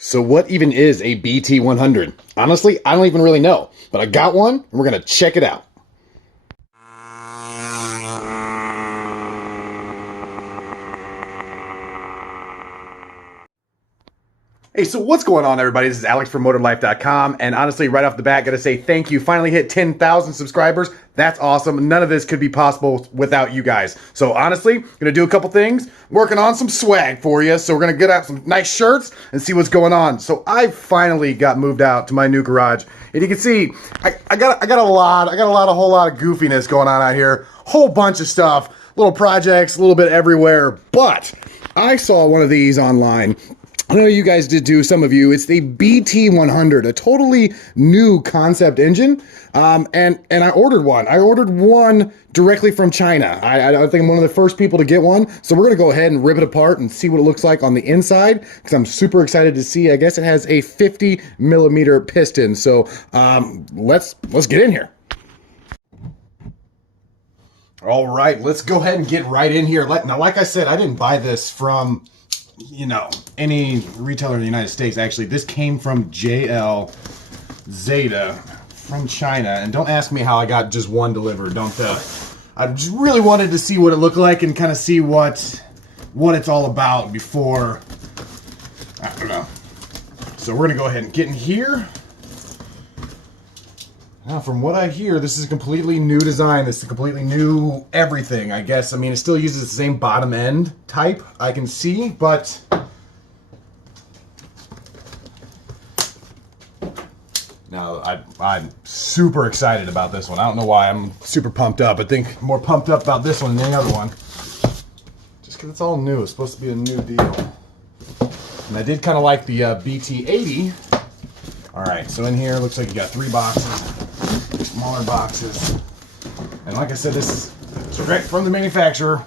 So what even is a BT100? Honestly, I don't even really know, but I got one and we're going to check it out. Hey, so what's going on, everybody? This is Alex from MotorLife.com, and honestly, right off the bat, gotta say thank you. Finally hit 10,000 subscribers. That's awesome. None of this could be possible without you guys. So honestly, gonna do a couple things. Working on some swag for you. So we're gonna get out some nice shirts and see what's going on. So I finally got moved out to my new garage, and you can see I got a whole lot of goofiness going on out here. Whole bunch of stuff, little projects, a little bit everywhere. But I saw one of these online. I know you guys did too, some of you. It's the BT100, a totally new concept engine. And I ordered one. I ordered one directly from China. I think I'm one of the first people to get one. So we're going to go ahead and rip it apart and see what it looks like on the inside, because I'm super excited to see. I guess it has a 50 millimeter piston. So let's get in here. All right, let's go ahead and get right in here. Now, like I said, I didn't buy this from, you know, any retailer in the United States. Actually, this came from JL Zeta from China, and don't ask me how I got just one delivered. I just really wanted to see what it looked like and kind of see what it's all about before, I don't know. So we're gonna go ahead and get in here. Now, from what I hear, this is a completely new design. This is a completely new everything, I guess. I mean, it still uses the same bottom end type, I can see, but now I'm super excited about this one. I don't know why I'm super pumped up. I think more pumped up about this one than any other one. Just because it's all new. It's supposed to be a new deal. And I did kind of like the BT80. All right, so in here, looks like you got 3 boxes. Smaller boxes, and like I said, this is direct from the manufacturer,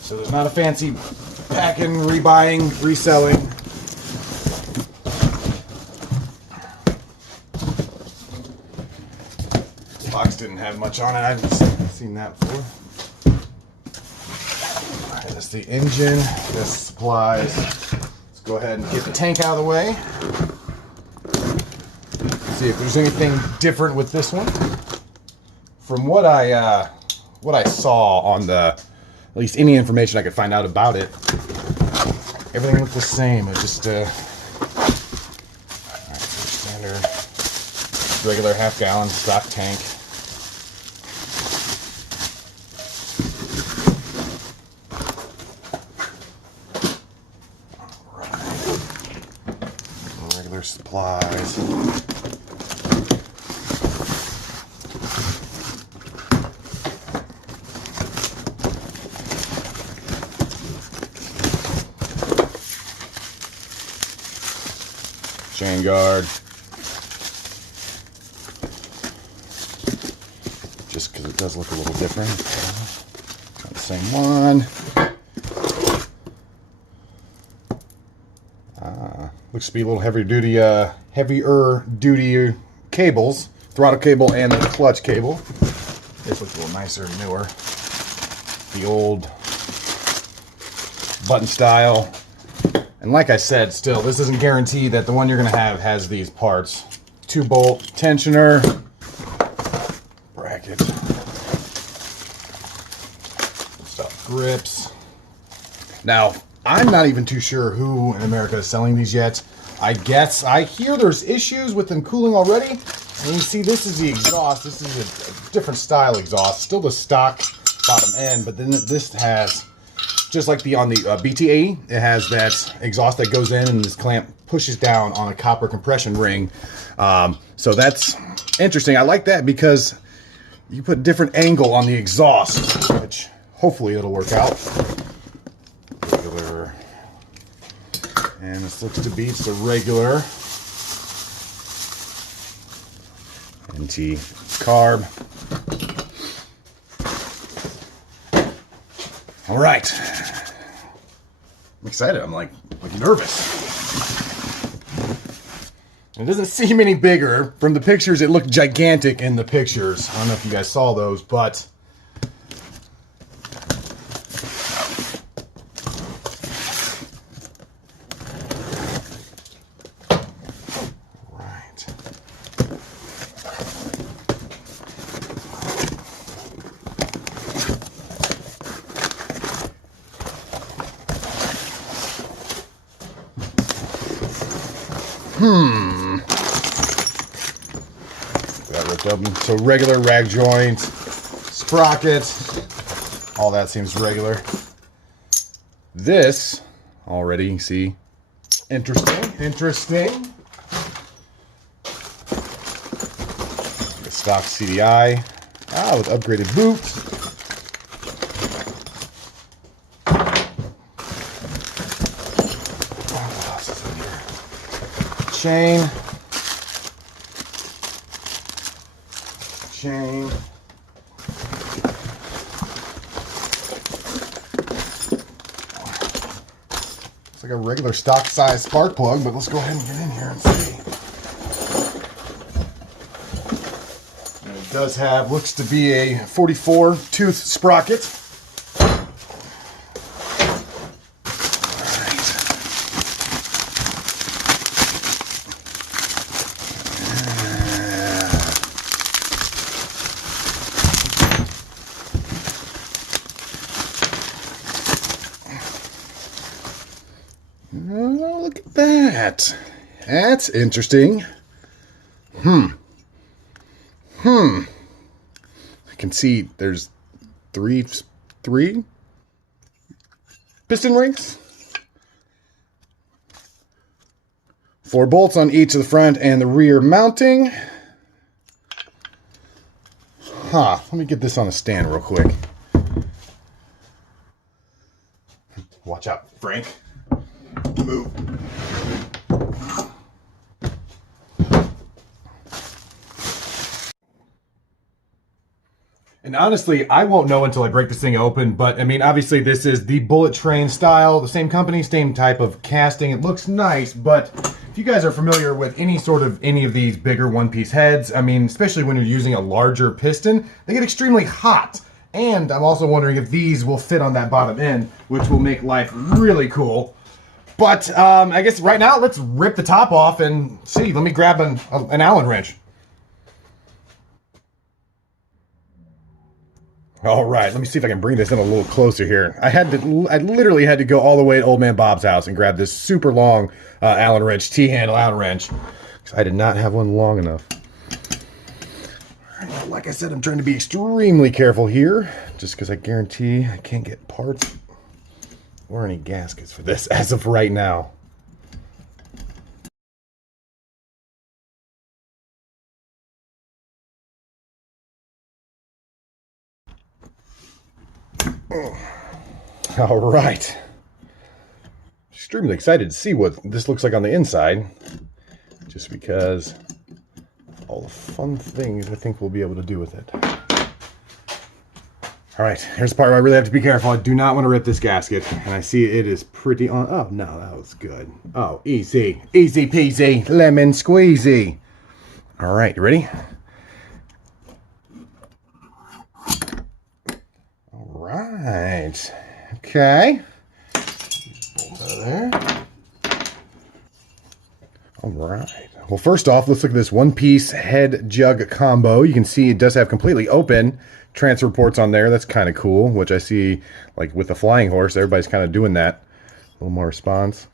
so there's not a fancy packing, rebuying, reselling. The box didn't have much on it. I haven't seen that before. All right, that's the engine. That's supplies. Let's go ahead and get the tank out of the way. See if there's anything different with this one. From what I saw on at least any information I could find out about it, everything looked the same. It just alright, so standard regular half-gallon stock tank. Alright. Regular supplies. Chain guard, just because it does look a little different. Not the same one. Looks to be a little heavier duty cables, throttle cable and the clutch cable. This looks a little nicer and newer. The old button style. And like I said, still, this doesn't guarantee that the one you're going to have has these parts. 2-bolt tensioner, bracket, stuff, grips. Now, I'm not even too sure who in America is selling these yet. I hear there's issues with them cooling already. And you see, this is the exhaust. This is a different style exhaust. Still the stock bottom end, but then this has, just like on the BT80, it has that exhaust that goes in and this clamp pushes down on a copper compression ring. So that's interesting. I like that because you put different angle on the exhaust, which hopefully it'll work out. Regular. And this looks to be just a regular NT carb. All right, I'm excited. I'm like nervous. It doesn't seem any bigger. From the pictures, it looked gigantic in the pictures. I don't know if you guys saw those, but Got ripped open. So regular rag joint, sprocket, all that seems regular. This already, you see, interesting. The stock CDI, with upgraded boots. Chain. It's like a regular stock size spark plug, but let's go ahead and get in here and see. And it does have, looks to be a 44 tooth sprocket. Oh, look at that. That's interesting. I can see there's three piston rings. 4 bolts on each of the front and the rear mounting. Let me get this on a stand real quick. Watch out, Frank. Move. And honestly, I won't know until I break this thing open, but I mean, obviously this is the bullet train style, the same company, same type of casting. It looks nice, but if you guys are familiar with any of these bigger one-piece heads, I mean, especially when you're using a larger piston, they get extremely hot. And I'm also wondering if these will fit on that bottom end, which will make life really cool. But I guess right now, let's rip the top off and see. Let me grab an Allen wrench. All right, let me see if I can bring this in a little closer here. I literally had to go all the way to Old Man Bob's house and grab this super long Allen wrench, T-handle Allen wrench, because I did not have one long enough. All right, like I said, I'm trying to be extremely careful here, just because I guarantee I can't get parts or any gaskets for this as of right now. All right. Extremely excited to see what this looks like on the inside, just because all the fun things I think we'll be able to do with it. All right, here's the part where I really have to be careful. I do not want to rip this gasket, and I see it is pretty on. Oh, no, that was good. Oh, easy. Easy peasy, lemon squeezy. All right, you ready? All right. Okay. Bolt out of there. All right. Well, first off, let's look at this one-piece head jug combo. You can see it does have completely open transfer ports on there. That's kind of cool, which I see like with the flying horse, everybody's kind of doing that. A little more response.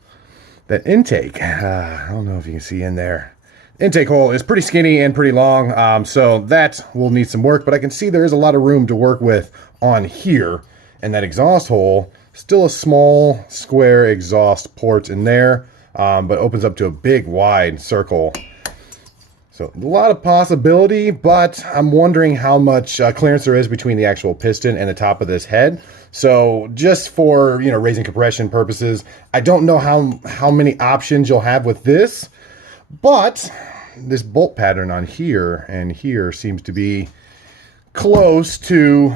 That intake, I don't know if you can see in there. Intake hole is pretty skinny and pretty long, so that will need some work, but I can see there is a lot of room to work with on here. And that exhaust hole, still a small square exhaust port in there, but opens up to a big wide circle. So a lot of possibility, but I'm wondering how much clearance there is between the actual piston and the top of this head. So just for, you know, raising compression purposes, I don't know how many options you'll have with this, but this bolt pattern on here and here seems to be close to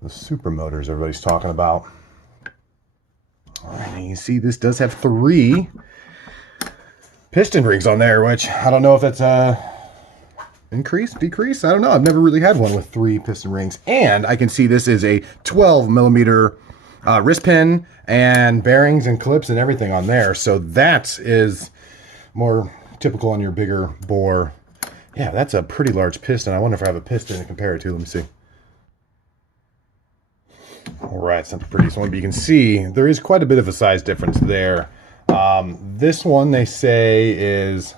the super motors everybody's talking about. All right, and you see this does have 3 piston rings on there, which I don't know if that's increase, decrease. I don't know. I've never really had one with 3 piston rings. And I can see this is a 12 millimeter wrist pin and bearings and clips and everything on there. So that is more typical on your bigger bore. Yeah, that's a pretty large piston. I wonder if I have a piston to compare it to. Let me see. All right, it's not the prettiest one, but you can see there is quite a bit of a size difference there. This one they say is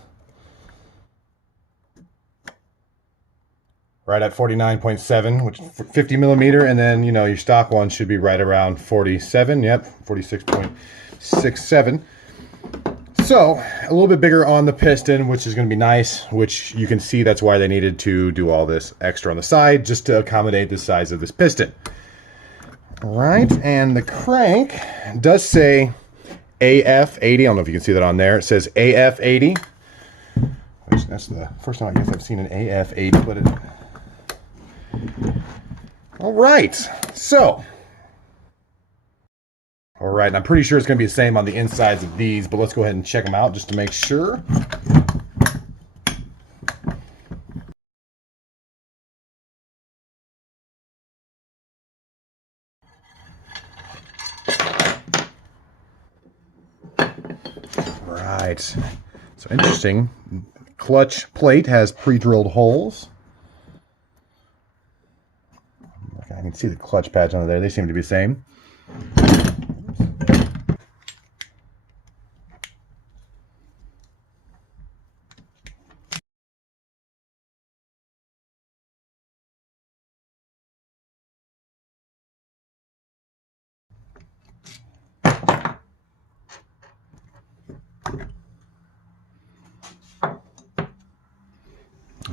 right at 49.7, which is 50 millimeter, and then, you know, your stock one should be right around 47. Yep, 46.67. So, a little bit bigger on the piston, which is going to be nice, which you can see that's why they needed to do all this extra on the side, just to accommodate the size of this piston. All right, and the crank does say AF80. I don't know if you can see that on there. It says AF80. Which, that's the first time I guess I've seen an AF80, but it... All right, so... All right, and I'm pretty sure it's going to be the same on the insides of these, but let's go ahead and check them out just to make sure. All right, so interesting. Clutch plate has pre-drilled holes. I can see the clutch pads under there. They seem to be the same.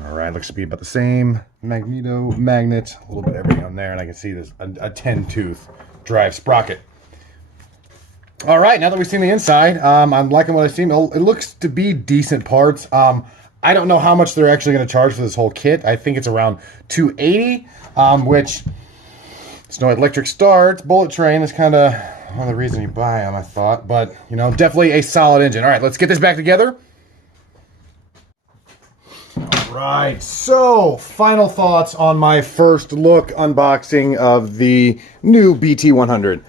All right, looks to be about the same. Magneto, magnet, a little bit of everything on there, and I can see there's a 10-tooth drive sprocket. All right, now that we've seen the inside, I'm liking what I've seen. It looks to be decent parts. I don't know how much they're actually going to charge for this whole kit. I think it's around $280, which it's no electric start. Bullet train is kind of one of the reasons you buy them, I thought. But, you know, definitely a solid engine. All right, let's get this back together. Right, so final thoughts on my first look unboxing of the new BT100.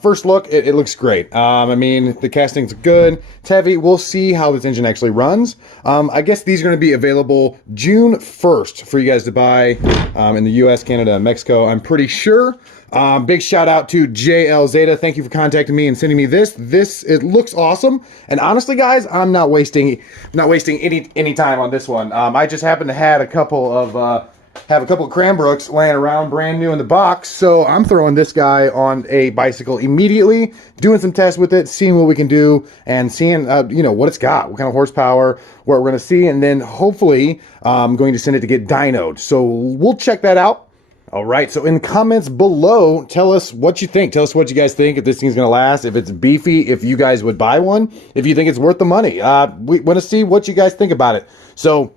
First look, it looks great. I mean, the casting's good. It's heavy. We'll see how this engine actually runs. I guess these are going to be available June 1st for you guys to buy in the US, Canada, and Mexico, I'm pretty sure. Big shout out to JL Zeta. Thank you for contacting me and sending me this. It looks awesome. And honestly, guys, I'm not wasting any time on this one. I just happen to have a couple of Cranbrooks laying around brand new in the box, so I'm throwing this guy on a bicycle immediately, doing some tests with it, seeing what we can do, and seeing you know, what it's got, what kind of horsepower, what we're going to see, and then hopefully I'm going to send it to get dynoed. So we'll check that out. All right, so in the comments below, tell us what you think. Tell us what you guys think, if this thing's going to last, if it's beefy, if you guys would buy one, if you think it's worth the money. We want to see what you guys think about it. So,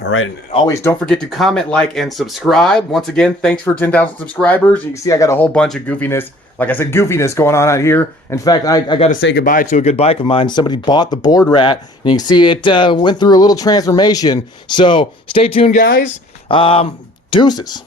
all right, and always don't forget to comment, like, and subscribe. Once again, thanks for 10,000 subscribers. You can see I got a whole bunch of goofiness, like I said, goofiness going on out here. In fact, I got to say goodbye to a good bike of mine. Somebody bought the board rat, and you can see it went through a little transformation. So stay tuned, guys. Deuces.